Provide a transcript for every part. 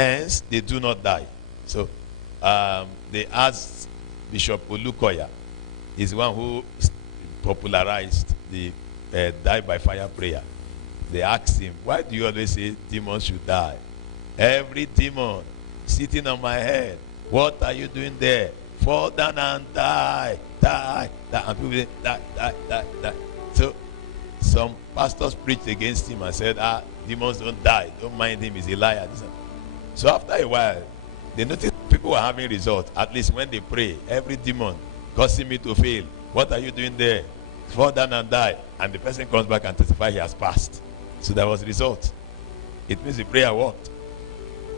hence they do not die. So they asked Bishop Olukoya, he's the one who popularized the die by fire prayer. They asked him, why do you always say demons should die? Every demon sitting on my head, what are you doing there? Fall down and die, die, die. And people say, die, die, die, die. So some pastors preached against him and said, demons don't die, don't mind him, he's a liar. So after a while, they noticed people were having results. At least when they pray, every demon causing me to fail. What are you doing there? Fall down and die. And the person comes back and testifies he has passed. So there was result. It means the prayer worked.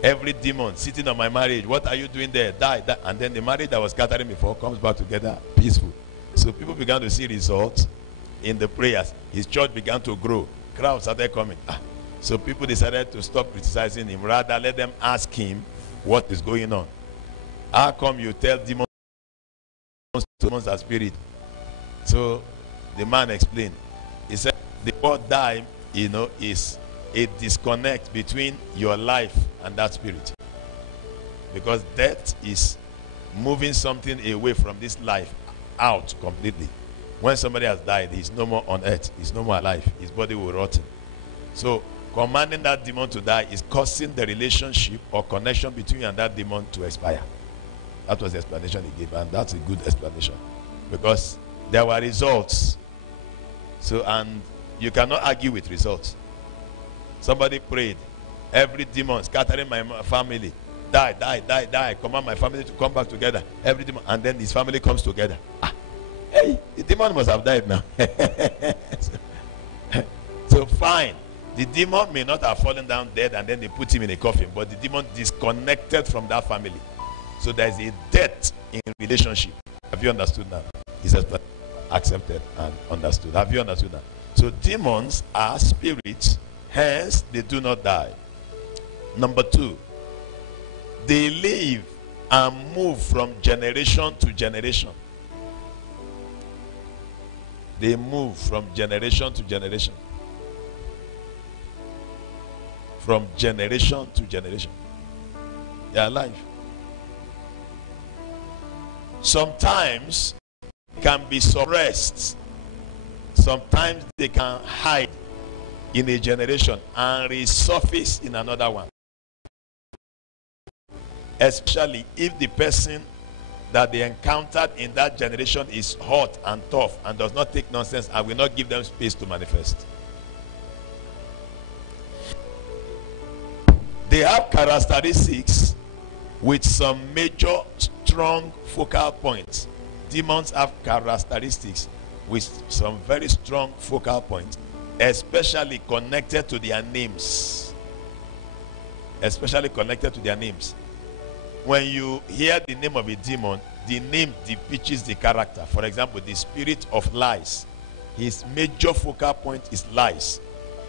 Every demon sitting on my marriage, what are you doing there? Die, die. And then the marriage that was scattering before comes back together, peaceful. So people began to see results in the prayers. His church began to grow. Crowds started coming. So people decided to stop criticizing him. Rather, let them ask him what is going on. How come you tell demons are spirit? So the man explained. He said the word die, is a disconnect between your life and that spirit. Because death is moving something away from this life out completely. When somebody has died, he's no more on earth. He's no more alive. His body will rot. So commanding that demon to die is causing the relationship or connection between you and that demon to expire. That was the explanation he gave, and that's a good explanation. Because there were results. So, and you cannot argue with results. Somebody prayed, every demon scattering my family, die, die, die, die. Command my family to come back together. Every demon, and then his family comes together. Hey, the demon must have died now. So fine. The demon may not have fallen down dead and then they put him in a coffin, but the demon disconnected from that family. So there is a death in relationship. Have you understood now? It's accepted and understood. Have you understood that? So demons are spirits, hence they do not die. Number 2, they live and move from generation to generation. They move from generation to generation. From generation to generation. They are alive. Sometimes they can be suppressed. Sometimes they can hide in a generation and resurface in another one. Especially if the person that they encountered in that generation is hot and tough and does not take nonsense and will not give them space to manifest. They have characteristics with some major strong focal points. Demons have characteristics with some very strong focal points, especially connected to their names. Especially connected to their names. When you hear the name of a demon, the name depicts the character. For example, the spirit of lies. His major focal point is lies.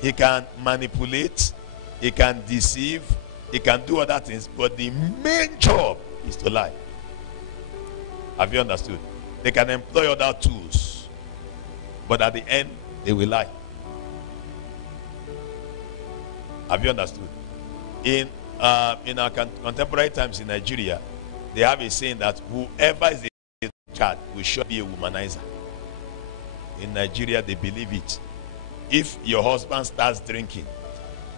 He can manipulate, he can deceive, he can do other things, but the main job is to lie. Have you understood? They can employ other tools, but at the end, they will lie. Have you understood? In our contemporary times in Nigeria, they have a saying that whoever is a child will surely be a womanizer. In Nigeria, they believe it. If your husband starts drinking,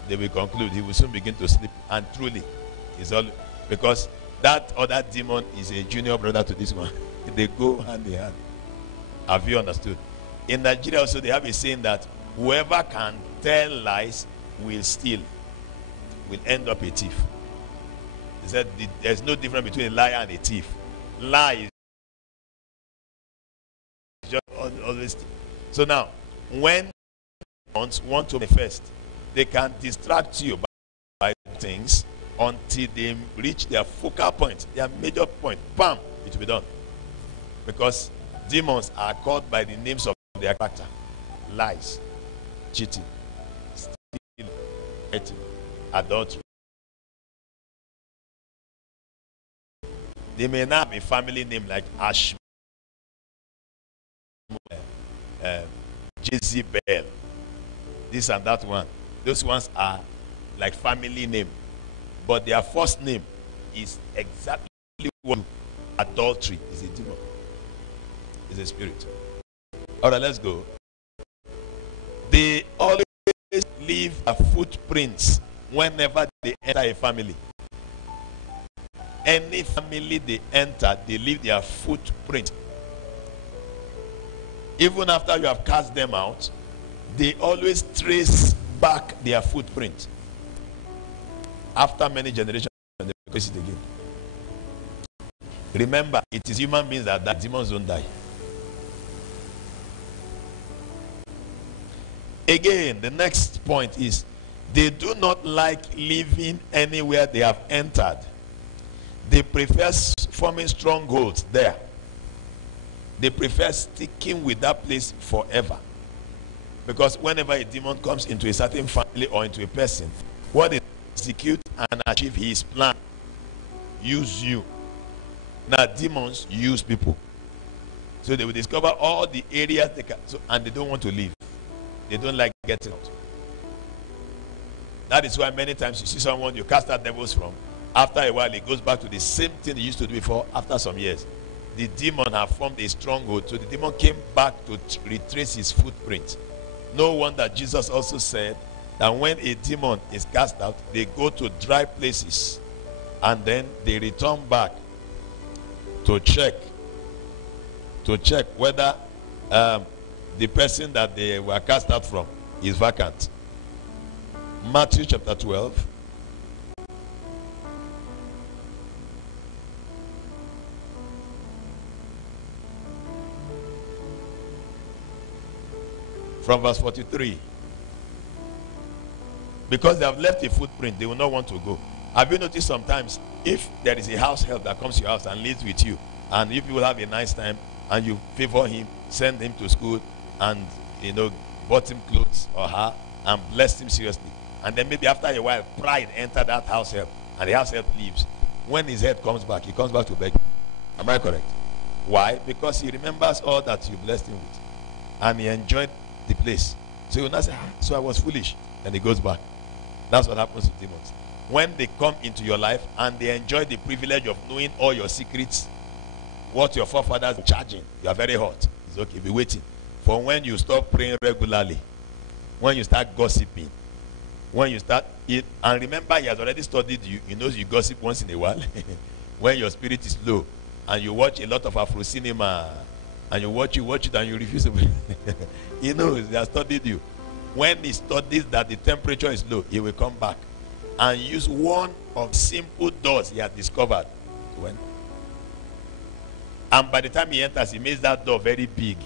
they will conclude he will soon begin to sleep. And truly, it's all because that other demon is a junior brother to this one. They go hand in hand. Have you understood? In Nigeria also, they have a saying that whoever can tell lies will steal, will end up a thief. They said there's no difference between a liar and a thief. Lie is just always. So now, when demons want to manifest, they can distract you by things until they reach their focal point, their major point. Bam, it will be done. Because demons are called by the names of their character: lies, cheating, stealing, adultery. They may not have a family name like Ash, Jezebel, this and that one. Those ones are like family name. but their first name is exactly what adultery is. A demon. It's a spirit. All right, let's go. They always leave a footprints whenever they enter a family. Any family they enter, they leave their footprint. Even after you have cast them out, they always trace back their footprint. After many generations, they trace it again. Remember, it is human beings that demons don't die. Again, the next point is they do not like living anywhere they have entered. They prefer forming strongholds there. They prefer sticking with that place forever. Because whenever a demon comes into a certain family or into a person, what they execute and achieve his plan, use you. Now demons use people. So they will discover all the areas they can, and they don't want to leave. They don't like getting out. That is why many times you see someone you cast out devils from, after a while it goes back to the same thing he used to do before. After some years, the demon have formed a stronghold, so the demon came back to retrace his footprint. No wonder Jesus also said that when a demon is cast out, they go to dry places and then they return back to check whether the person that they were cast out from is vacant. Matthew chapter 12. From verse 43. Because they have left a footprint, they will not want to go. Have you noticed sometimes if there is a house help that comes to your house and lives with you, and if you will have a nice time and you favor him, send him to school, and bought him clothes or her and blessed him seriously, and then maybe after a while pride entered that house help and the house help leaves, when his head comes back, he comes back to beg. Am I correct? Why? Because he remembers all that you blessed him with and he enjoyed the place. So he will not say, so I was foolish. Then he goes back. That's what happens to demons. When they come into your life and they enjoy the privilege of knowing all your secrets, what your forefathers are charging, you are very hot. It's okay, be waiting for when you stop praying regularly, when you start gossiping, when you start it. And remember, he has already studied you. He knows you gossip once in a while. When your spirit is low and you watch a lot of Afro cinema and you watch it and you refuse to he knows, he has studied you. When he studies that the temperature is low, he will come back and use one of simple doors he has discovered. And by the time he enters, he makes that door very big.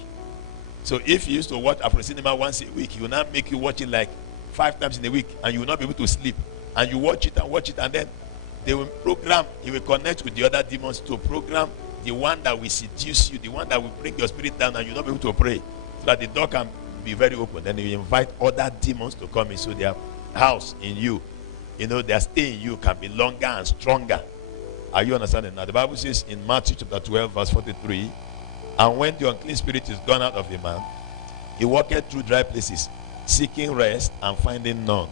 So if you used to watch Afro cinema once a week, he will now make you watch it like 5 times in a week, and you will not be able to sleep. And you watch it, and then they will program, he will connect with the other demons to program the one that will seduce you, the one that will bring your spirit down, and you will not be able to pray. So that the door can be very open. Then you invite other demons to come in, so their house in you, their stay in you can be longer and stronger. Are you understanding? Now the Bible says in Matthew chapter 12 verse 43, and when the unclean spirit is gone out of a man, he walketh through dry places, seeking rest and finding none.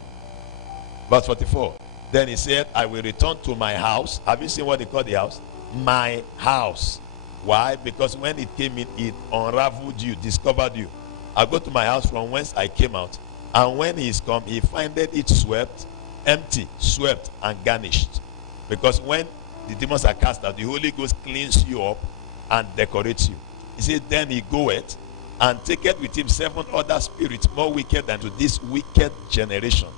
Verse 44, then he said, I will return to my house. Have you seen what they call the house? My house. Why? Because when it came in, it unraveled you, discovered you. I go to my house from whence I came out, and when he is come, he findeth it swept, empty, swept, and garnished. Because when the demons are cast out, the Holy Ghost cleans you up and decorates you. He said, then he goeth and taketh with him 7 other spirits more wicked than to this wicked generation.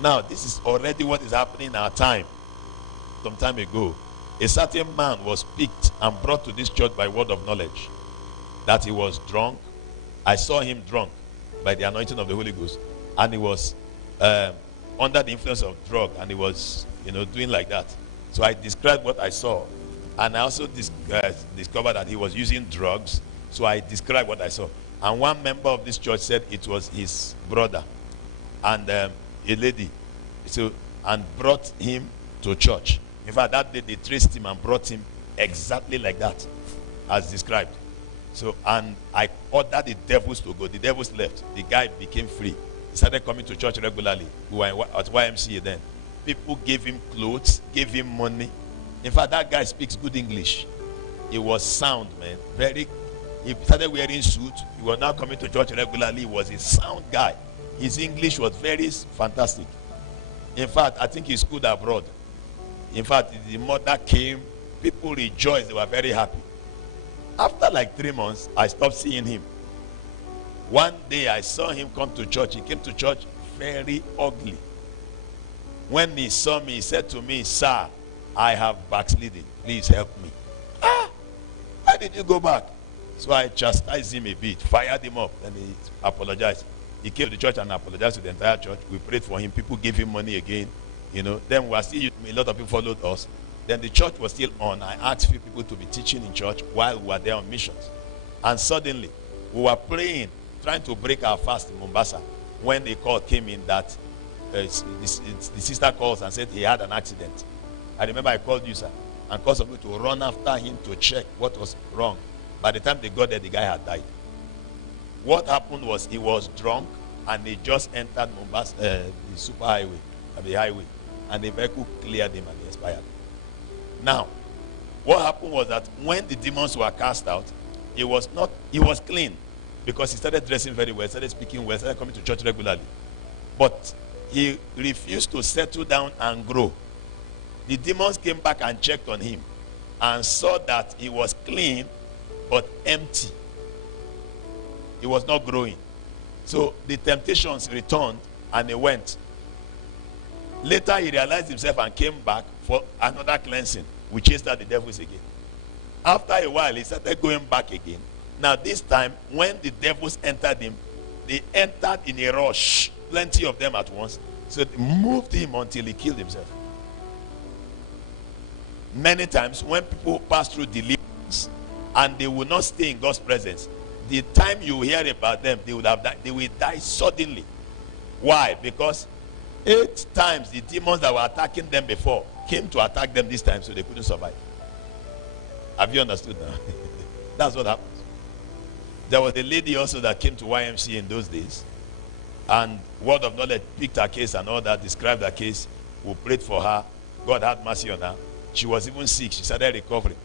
Now, this is already what is happening in our time. Some time ago, a certain man was picked and brought to this church by word of knowledge that he was drunk. I saw him drunk by the anointing of the Holy Ghost, and he was under the influence of drug, and he was doing like that. So I described what I saw, and I also discovered that he was using drugs. So I described what I saw, and one member of this church said it was his brother and a lady, and brought him to church. In fact, that day they traced him and brought him exactly like that as described. So, and I ordered the devils to go. The devils left. The guy became free. He started coming to church regularly. We were at YMCA then. People gave him clothes, gave him money. In fact, that guy speaks good English. He was sound, man. He started wearing suit. He was now coming to church regularly. He was a sound guy. His English was very fantastic. In fact, I think he schooled abroad. In fact, the mother came. People rejoiced. They were very happy. After like 3 months, I stopped seeing him. One day, I saw him come to church. He came to church very ugly. When he saw me, he said to me, "Sir, I have backslidden. Please help me." Why did you go back? So I chastised him a bit, fired him up, and he apologized. He came to the church and apologized to the entire church. We prayed for him. People gave him money again. Then we were still, a lot of people followed us. Then the church was still on. I asked few people to be teaching in church while we were there on missions. And suddenly, we were praying, trying to break our fast in Mombasa, when a call came in that the sister calls and said he had an accident. I remember I called you, sir, and called somebody to run after him to check what was wrong. By the time they got there, the guy had died. What happened was he was drunk and he just entered Mombasa, the super highway, the highway, and the vehicle cleared him and he expired. Now, what happened was that when the demons were cast out, he was clean because he started dressing very well, started speaking well, started coming to church regularly. But he refused to settle down and grow. The demons came back and checked on him and saw that he was clean but empty. He was not growing. So the temptations returned and he went. Later he realized himself and came back for another cleansing. We chased out the devils again. After a while he started going back again. Now this time when the devils entered him, they entered in a rush. Plenty of them at once. So they moved him until he killed himself. Many times when people pass through deliverance and they will not stay in God's presence, the time you hear about them, they will die suddenly. Why? Because 8 times the demons that were attacking them before came to attack them this time, so they couldn't survive. Have you understood now? That's what happens. There was a lady also that came to YMCA in those days, and Word of Knowledge picked her case and all that, described her case. We prayed for her. God had mercy on her. She was even sick. She started recovering.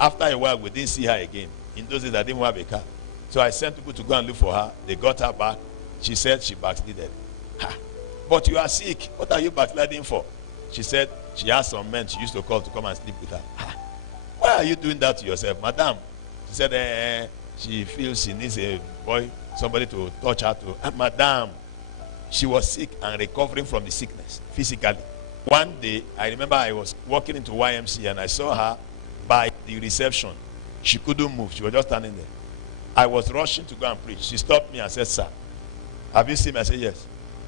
After a while, we didn't see her again. In those days, I didn't have a car. So I sent people to go and look for her. They got her back. She said she backslided. But you are sick. What are you backsliding for? She said she has some men she used to call to come and sleep with her. Why are you doing that to yourself, madam? She said she feels she needs a boy, somebody to touch her to. Madam, she was sick and recovering from the sickness physically. One day, I remember I was walking into YMCA and I saw her by the reception. She couldn't move. She was just standing there. I was rushing to go and preach. She stopped me and said, "Sir, have you seen me?" I said, "Yes."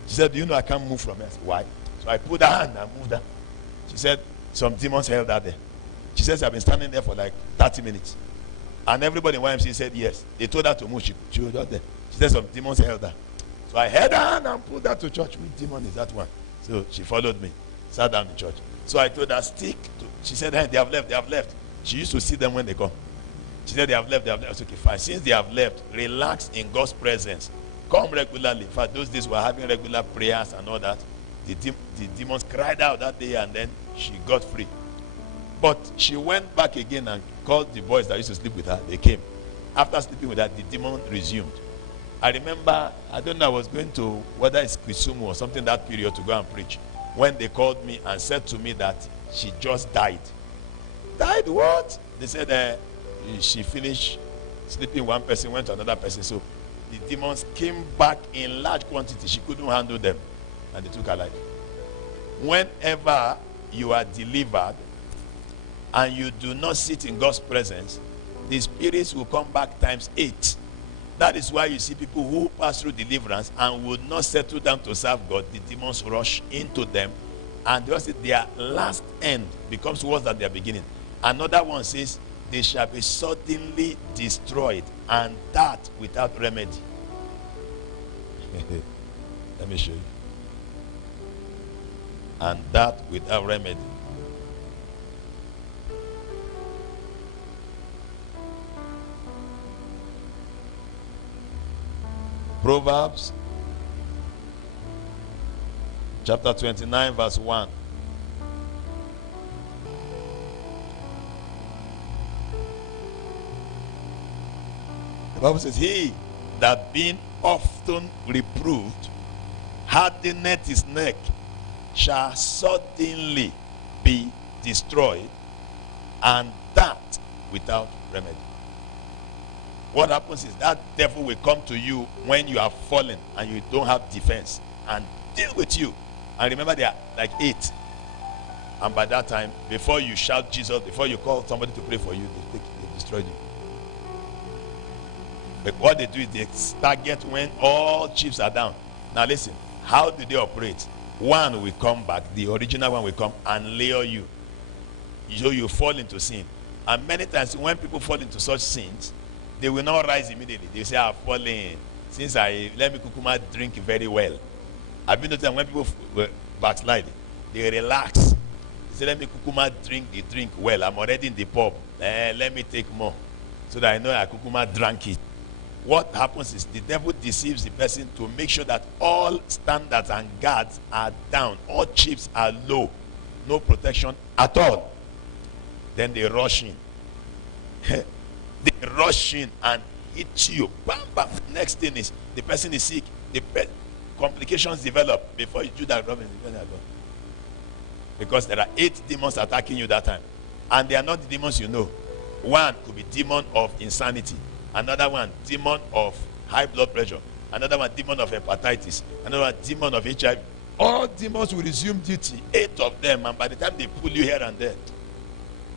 She said, "Do you know I can't move from here?" I said, "Why?" So I put her hand and moved her. She said, "Some demons held her there." She says, "I've been standing there for like 30 minutes. And everybody in YMCA said yes. They told her to move. She was just there. She said, "Some demons held her." So I held her hand and pulled her to church. Which demon is that one? So she followed me, sat down in church. So I told her, stick to. She said, "Hey, they have left, they have left." She used to see them when they come. She said, "They have left, they have left." I said, "Okay, fine. Since they have left, relax in God's presence. Come regularly." In fact, those days we were having regular prayers and all that. The demons cried out that day and then she got free. But she went back again and called the boys that used to sleep with her. They came. After sleeping with her, the demon resumed. I remember, I don't know, I was going to, whether it's Kisumu or something that period, to go and preach, when they called me and said to me that she just died. Died what? They said she finished sleeping one person, went to another person. So the demons came back in large quantity. She couldn't handle them and they took her life. Whenever you are delivered and you do not sit in God's presence, the spirits will come back times 8. That is why you see people who pass through deliverance and would not settle down to serve God. The demons rush into them and their last end becomes worse than their beginning. Another one says, "They shall be suddenly destroyed, and that without remedy." Let me show you. And that without remedy. Proverbs Chapter 29, verse 1. The Bible says, he that being often reproved hardeneth his neck shall suddenly be destroyed, and that without remedy. What happens is that devil will come to you when you are fallen and you don't have defense and deal with you. And remember, they are like 8. And by that time, before you shout Jesus, before you call somebody to pray for you, they destroy you. But what they do is they target when all chips are down. Now listen, how do they operate? One will come back, the original one will come and lure you. So you fall into sin. And many times when people fall into such sins, they will not rise immediately. They say, I've fallen. Since let me kukuma drink very well. I've been noticing when people backslide, they relax. They say, let me kukuma drink the drink well. I'm already in the pub. Let me take more. So that I know I kukuma drank it. What happens is the devil deceives the person to make sure that all standards and guards are down. All chips are low. No protection at all. Then they rush in. They rush in and hit you. Bam, bam. Next thing is the person is sick. Complications develop before you do that. Because there are 8 demons attacking you that time. And they are not the demons you know. One could be demon of insanity. Another one, demon of high blood pressure. Another one, demon of hepatitis. Another one, demon of HIV. All demons will resume duty. 8 of them. And by the time they pull you here and there,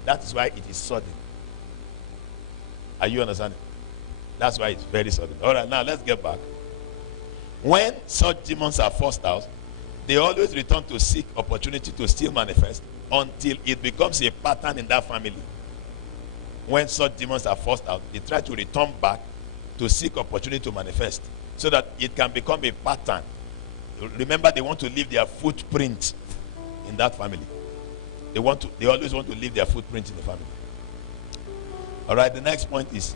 that is why it is sudden. Are you understanding? That's why it's very sudden. All right, now let's get back. When such demons are forced out, they always return to seek opportunity to still manifest until it becomes a pattern in that family. When such demons are forced out, they try to return back to seek opportunity to manifest so that it can become a pattern. Remember, they want to leave their footprint in that family. They always want to leave their footprint in the family. All right, the next point is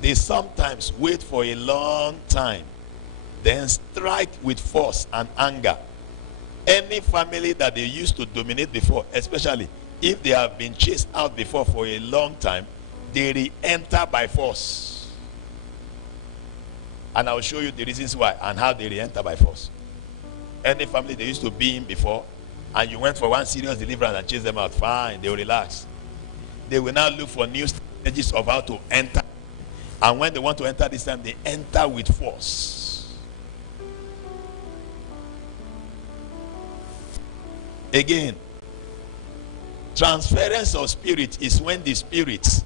they sometimes wait for a long time, then strike with force and anger. Any family that they used to dominate before, especially if they have been chased out before for a long time, they re-enter by force. And I will show you the reasons why and how they re-enter by force. Any family they used to be in before, and you went for one serious deliverance and chased them out, fine, they will relax. They will now look for new strategies of how to enter. And when they want to enter this time, they enter with force. Again, transference of spirit is when the spirits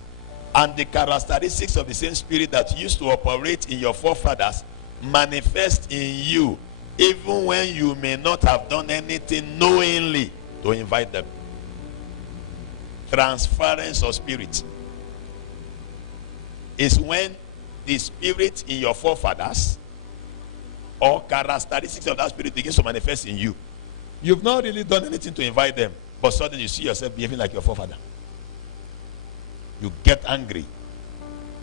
and the characteristics of the same spirit that used to operate in your forefathers manifest in you, even when you may not have done anything knowingly to invite them. Transference of spirit is when the spirit in your forefathers or characteristics of that spirit begins to manifest in you. You've not really done anything to invite them, but suddenly you see yourself behaving like your forefather. You get angry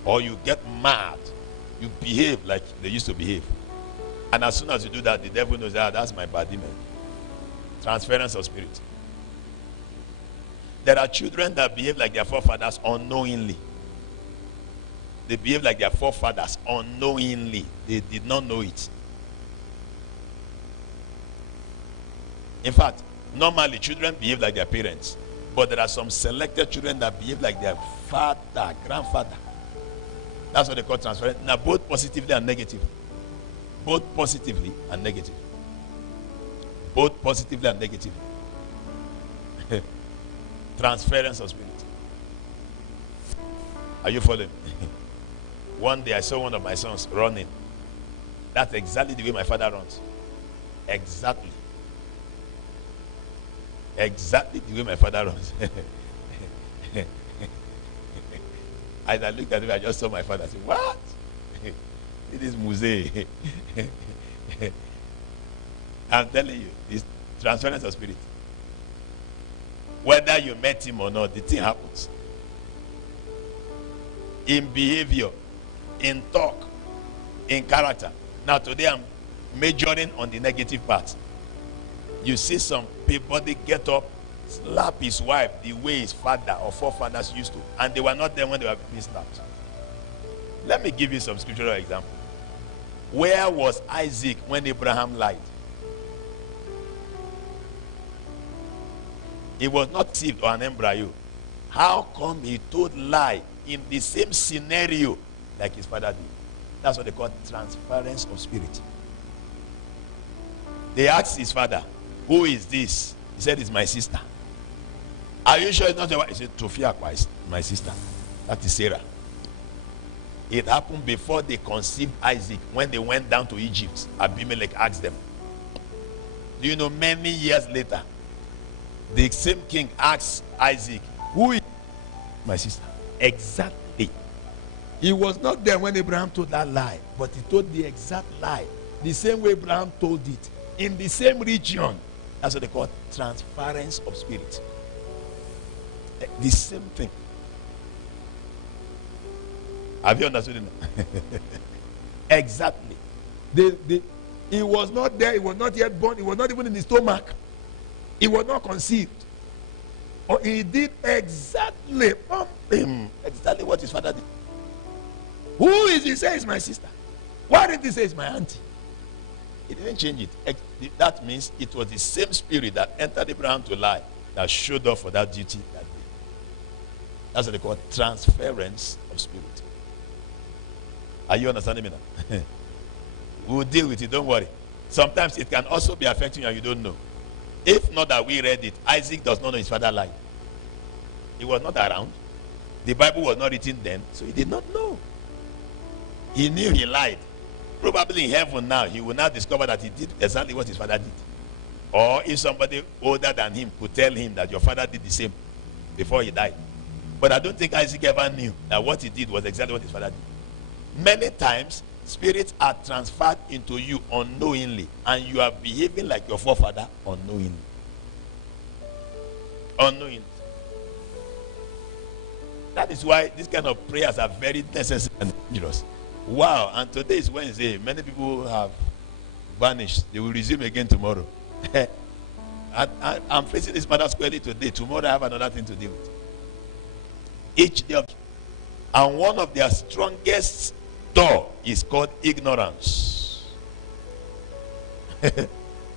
or you get mad. You behave like they used to behave. And as soon as you do that, the devil knows that that's my bad demon. Transference of spirit. There are children that behave like their forefathers unknowingly. They behave like their forefathers unknowingly. They did not know it. In fact, normally children behave like their parents. But there are some selected children that behave like their father, grandfather. That's what they call transference. Now, both positively and negatively. Both positively and negatively. Both positively and negatively. Transference of spirit. Are you following? One day I saw one of my sons running. That's exactly the way my father runs. Exactly. Exactly the way my father runs. As I looked at him, I just saw my father. I said, what? It is Musée. I'm telling you, it's transference of spirit. Whether you met him or not, the thing happens. In behavior, in talk, in character. Now today I'm majoring on the negative part. You see some people, they get up, slap his wife the way his father or forefathers used to, and they were not there when they were being slapped. Let me give you some scriptural example. Where was Isaac when Abraham lied? He was not deceived or an embryo. How come he told lie in the same scenario like his father did? That's what they call transference of spirit. They asked his father, who is this? He said, it's my sister. Are you sure it's not your wife? He said, Tofia Christ, my sister. That is Sarah. It happened before they conceived Isaac. When they went down to Egypt, Abimelech asked them. Do you know, many years later, the same king asked Isaac, who is my sister? Exactly. He was not there when Abraham told that lie, but he told the exact lie, the same way Abraham told it, in the same region. That's what they call transference of spirit. The same thing. Have you understood it now? Exactly. He was not there, he was not yet born, he was not even in the stomach. He was not conceived. Or he did exactly what his father did. Who is he? Say it's my sister. Why did he say it's my auntie? He didn't change it. That means it was the same spirit that entered Abraham to lie that showed up for that duty that day. That's what they call transference of spirit. Are you understanding me now? We'll deal with it, don't worry. Sometimes it can also be affecting you and you don't know. If not that we read it, Isaac does not know his father lied. He was not around. The Bible was not written then, so he did not know. He knew he lied. Probably in heaven now, he will now discover that he did exactly what his father did. Or if somebody older than him could tell him that your father did the same before he died. But I don't think Isaac ever knew that what he did was exactly what his father did. Many times, spirits are transferred into you unknowingly, and you are behaving like your forefather unknowingly. Unknowingly. That is why these kind of prayers are very necessary and dangerous. Wow, and today is Wednesday. Many people have vanished. They will resume again tomorrow. I'm facing this matter squarely today. Tomorrow I have another thing to deal with. Each day, and one of their strongest door is called ignorance.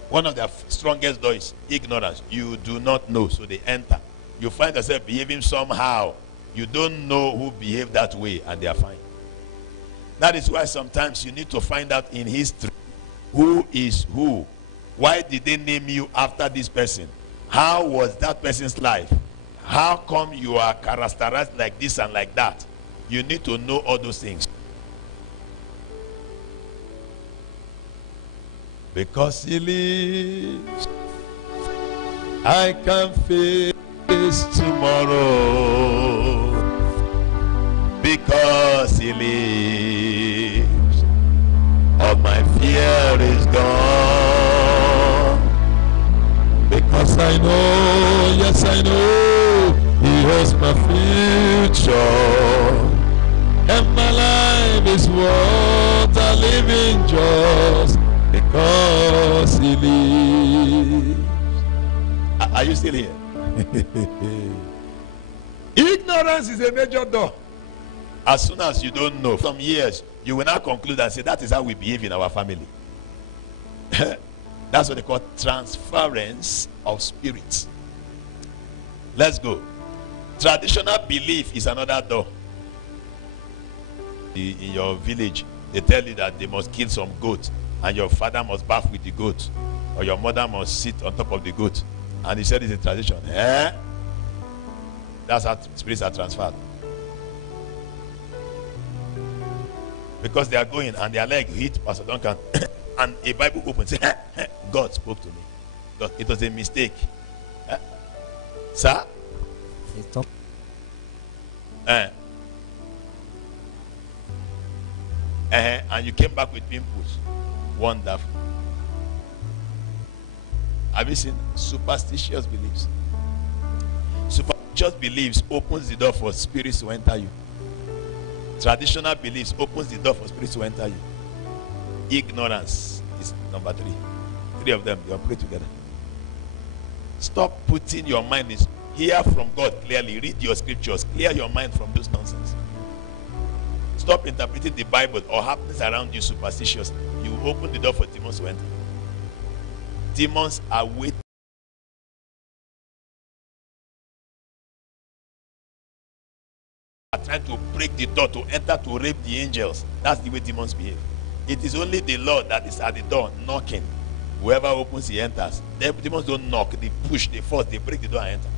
One of their strongest doors is ignorance. You do not know, so they enter. You find yourself behaving somehow. You don't know who behaved that way, and they are fine. That is why sometimes you need to find out in history who is who. Why did they name you after this person? How was that person's life? How come you are characterized like this and like that? You need to know all those things. Because he lives, I can face tomorrow. Because he lives, all my fear is gone. Because I know, yes I know, he holds my future. And my life is worth a living just because he lives. Are you still here? Ignorance is a major door. As soon as you don't know, some years, you will now conclude and say, that is how we behave in our family. That's what they call transference of spirits. Let's go. Traditional belief is another door. In your village, they tell you that they must kill some goat, and your father must bath with the goat, or your mother must sit on top of the goat. And he said it's a tradition. That's how spirits are transferred. Because they are going and their leg hit Pastor Duncan and a Bible opens. God spoke to me. God, it was a mistake. Sir? And you came back with pimples. Wonderful. Have you seen superstitious beliefs? Superstitious beliefs opens the door for spirits to enter you. Traditional beliefs opens the door for spirits to enter you. Ignorance is number 3. 3 of them, they operate together. Stop putting your mind in. Hear from God clearly. Read your scriptures. Clear your mind from those nonsense. Stop interpreting the Bible or happenings around you superstitiously. You open the door for demons to enter. Demons are waiting. Are trying to break the door to enter to rape the angels. That's the way demons behave. It is only the Lord that is at the door knocking. Whoever opens, he enters. The demons don't knock, they push, they force, they break the door and enter.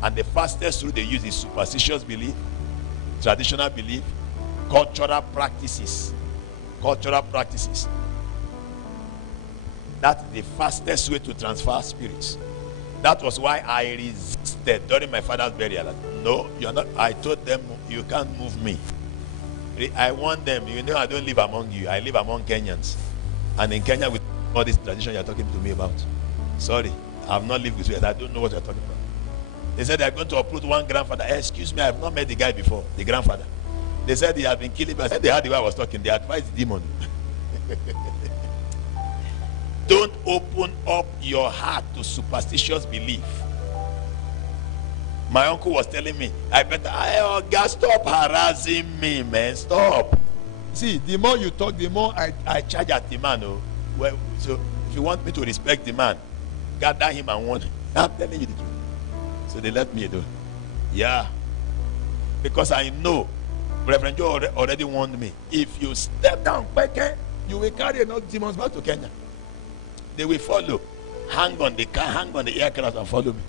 And the fastest route they use is superstitious belief, traditional belief, cultural practices. Cultural practices. That's the fastest way to transfer spirits. That was why I resisted during my father's burial. No, you're not. I told them, you can't move me. I want them. You know, I don't live among you. I live among Kenyans. And in Kenya, with all this tradition you're talking to me about. Sorry, I've not lived with you. I don't know what you're talking about. They said they're going to uproot one grandfather. Excuse me, I have not met the guy before, the grandfather. They said he had been killing me. I said they heard the way I was talking. They advised the demon. Don't open up your heart to superstitious belief. My uncle was telling me, I better, oh God, stop harassing me, man. Stop. See, the more you talk, the more I charge at the man. Oh. Well, so if you want me to respect the man, gather him and warn him. I'm telling you the truth. So they let me do. Yeah. Because I know Reverend Joe already warned me. If you step down quicker, you will carry enough demons back to Kenya. They will follow. Hang on the car, hang on the aircraft and follow me.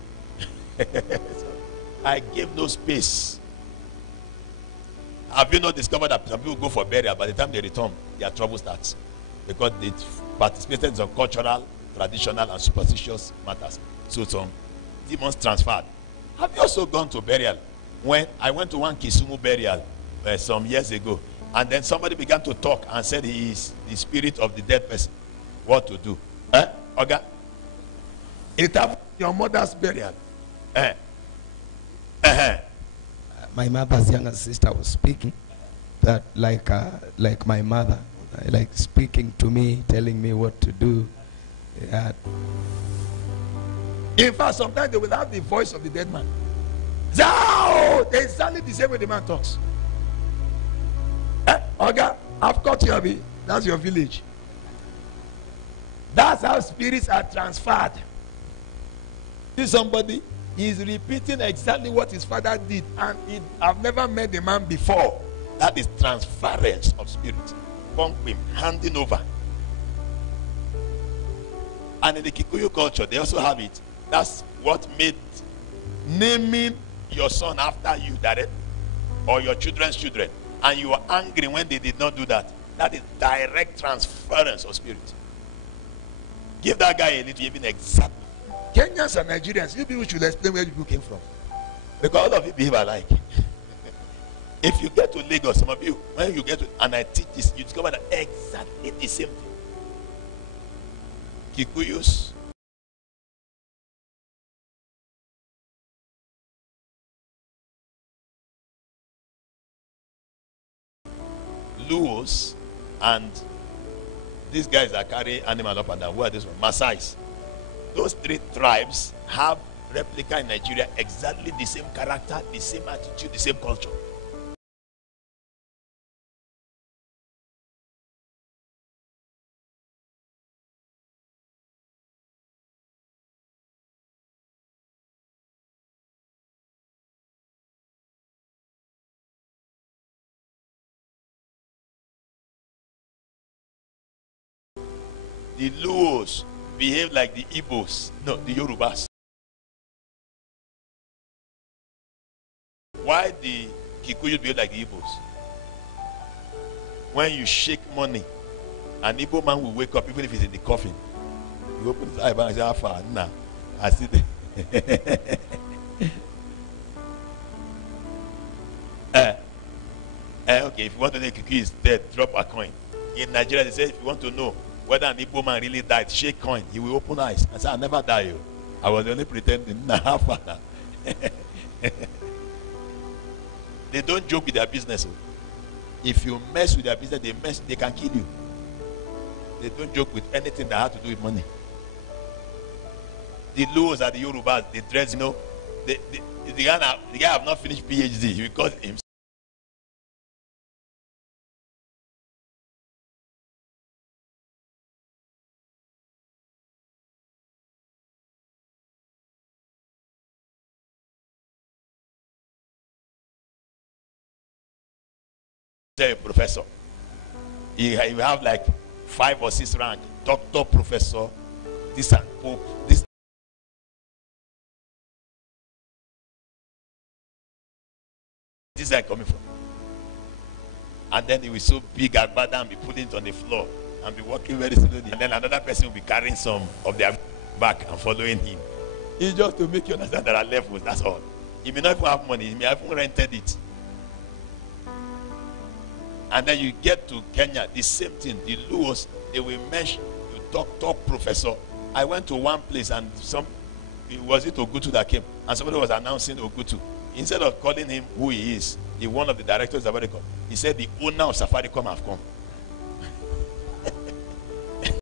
So I gave no space. Have you not discovered that some people go for burial, by the time they return, their trouble starts? Because they participated in some cultural, traditional, and superstitious matters. So some demons transferred. Have you also gone to burial? When I went to one Kisumu burial some years ago, and then somebody began to talk and said he is the spirit of the dead person. What to do? Okay. It happened your mother's burial. My mother's younger sister was speaking that like my mother, like speaking to me, telling me what to do. In fact, sometimes they will have the voice of the dead man. Oh, they exactly the same way the man talks. Okay, I've caught you, Abi. That's your village. That's how spirits are transferred. See somebody, he's repeating exactly what his father did, and I've never met the man before. That is transference of spirit. Bumping, handing over. And in the Kikuyu culture, they also have it. That's what made naming your son after you, direct, or your children's children, and you were angry when they did not do that. That is direct transference of spirit. Give that guy a little, even exact. Kenyans and Nigerians, you people should explain where you came from. Because all of you behave alike. If you get to Lagos, some of you, when you get to, and I teach this, you discover that exactly the same thing. Kikuyus, Luos, and these guys that carry animal up and down. Who are these ones? Maasais. Those three tribes have replica in Nigeria, exactly the same character, the same attitude, the same culture. The Luos behave like the Igbos, no, the Yorubas. Why the Kikuyu behave like the Igbos? When you shake money, an Igbo man will wake up even if he's in the coffin. He opens his eye and says, "Alpha, nah, I see the." Okay, if you want to know Kikuyu is dead, drop a coin. In Nigeria, they say if you want to know whether an Igbo man really died, shake coin. He will open eyes and say, "I never die. I was only pretending." They don't joke with their business. If you mess with their business, they can kill you. They don't joke with anything that has to do with money. The Luos are the Yorubas, the dress, you know. The guy have not finished PhD because himself. A professor. He have like 5 or 6 rank, doctor, professor, this and pope, this. This is where coming from. And then he will so big agbada and be putting it on the floor and be walking very slowly. And then another person will be carrying some of their back and following him. It's just to make you understand there are levels, that's all. He may not even have money, he may have even rented it. And then you get to Kenya, the same thing. The Luos, they will mention you doctor, professor. I went to one place and was it Ogutu that came? And somebody was announcing Ogutu. Instead of calling him who he is, one of the directors of Safaricom, he said the owner of Safaricom have come.